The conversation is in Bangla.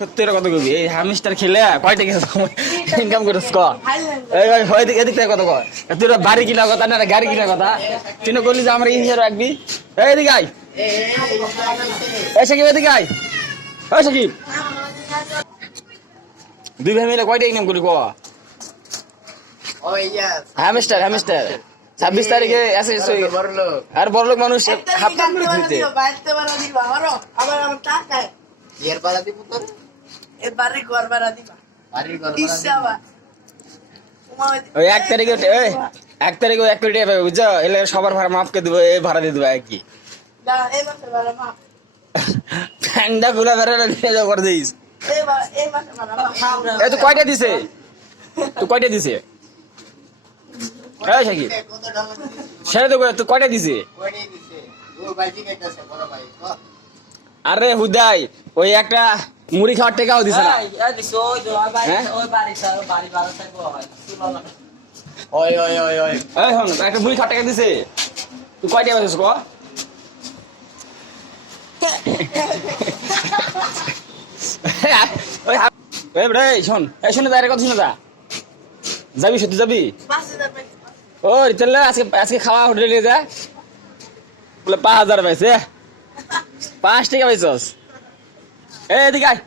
সত্যি কথা কবি এই হামিস্টার খেলে কয় টাকা ইনকাম করিস ক এই ভাই এদিক এদিক থেকে কত কয় তুই বাড়ি কিনা কথা না গাড়ি কিনা কথা তুই না বললি যে আমার ইঞ্জিনিয়ার রাখবি এই এদিকে আয় এই সাকিব এদিকে আয় এই সাকিব দুই ভাই মিলে কয়টা ইনকাম করি ক হামিস্টার হামিস্টার 26 তারিখে এসে আর বড়লোক মানুষ হাফ দিতে ওই 1 তারিখে 1 তারিখে 1 কোটি টাকা পাবে বুঝছো এলে সবার ভাড়া মাফ করে দিব এই ভাড়া দিয়ে দেবো আর কি ফ্যানটা খুলে বেড়ালে করে দিস তুই কয়টা দিছে তুই কয়টা দিছে এই সাকিব সেটা তো তুই কয়টা দিছে আরে হুদাই ওই একটা মুড়ি খাওয়ার টাকাও দিছে না একটা মুড়ি খাওয়ার টাকা দিছে তুই কয়টা পাচ্ছিস ক শোন এই শুনে যা কথা শুনে যা যাবি সত্যি যাবি ও তাহলে আজকে আজকে খাওয়া হোটেলে যা বলে 5000 পাইছে 5 টাকা পাইছস এদিকে আয়